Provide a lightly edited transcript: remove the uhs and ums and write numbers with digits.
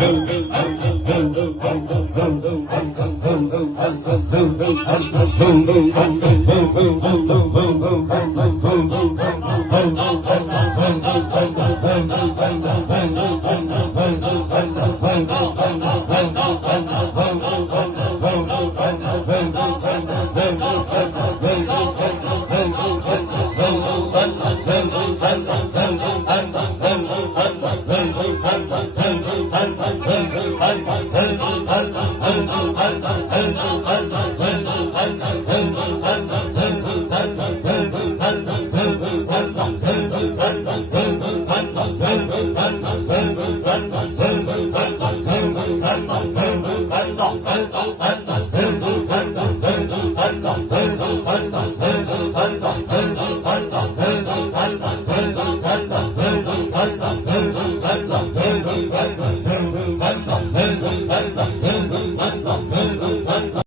Hãy subscribe cho kênh Ghiền Mì Gõ để không bỏ lỡ